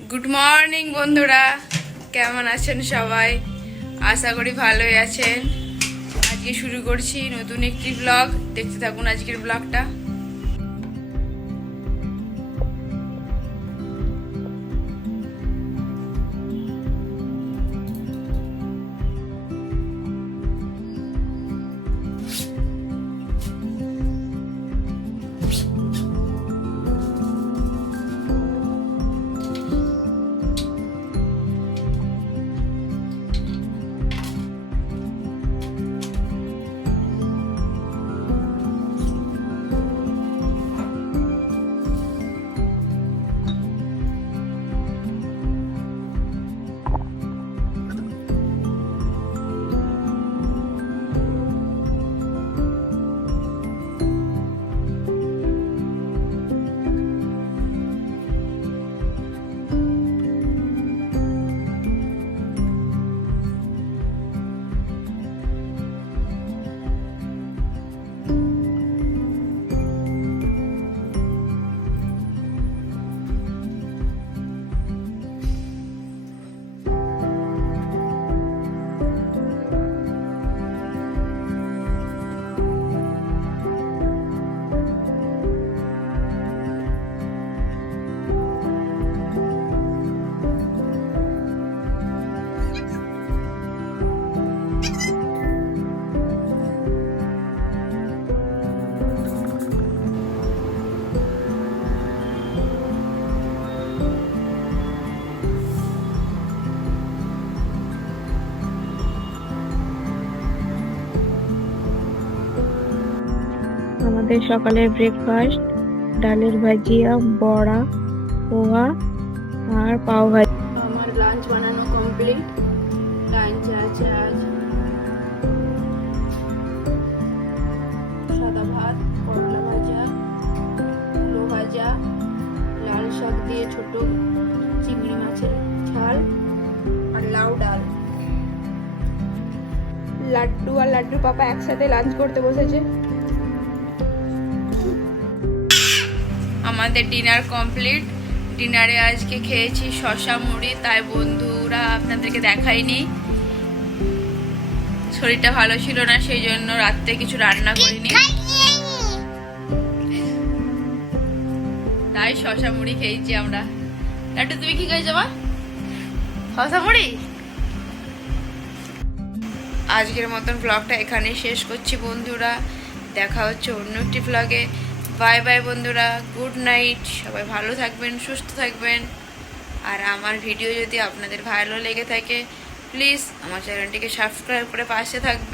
Good morning বন্ধুরা, কেমন আছেন সবাই? আশা করি ভালোই আছেন। আজকে শুরু করছি নতুন একটি ব্লগ। দেখতে থাকুন আজকের ব্লগটা। আমাদের সকালের ব্রেকফাস্ট ডালের ভাজিয়া, বড়া, পোহা আর পাও ভাজি। আমার লাঞ্চ বানানো কমপ্লিট। লাঞ্চে আছে আজ সাদা ভাত, করলা ভাজা, কুমড়ো ভাজা, লাল শাক দিয়ে ছোট চিংড়ি মাছের ঝাল আর লাউ ডাল। লাড্ডু আর লাড্ডুর পাপা একসাথে লাঞ্চ করতে বসেছে। আমাদের ডিনার কমপ্লিট। ডিনারে আজকে খেয়েছি শসা মুড়ি, তাই বন্ধুরা আপনাদেরকে দেখাইনি। শরীরটা ভালো ছিল না, সেই জন্য রাত্রে কিছু রান্না করিনি, তাই শসা মুড়ি খেয়েছি আমরা। লাড্ডু তুমি কি খেয়েছো মা? শসা মুড়ি। আজকের মতন ব্লগটা এখানেই শেষ করছি বন্ধুরা। দেখা হচ্ছে অন্য একটি ব্লগে। বাই বাই বন্ধুরা, গুড নাইট। সবাই ভালো থাকবেন, সুস্থ থাকবেন। আর আমার ভিডিও যদি আপনাদের ভালো লেগে থাকে, প্লিজ আমার চ্যানেলটিকে সাবস্ক্রাইব করে পাশে থাকবেন।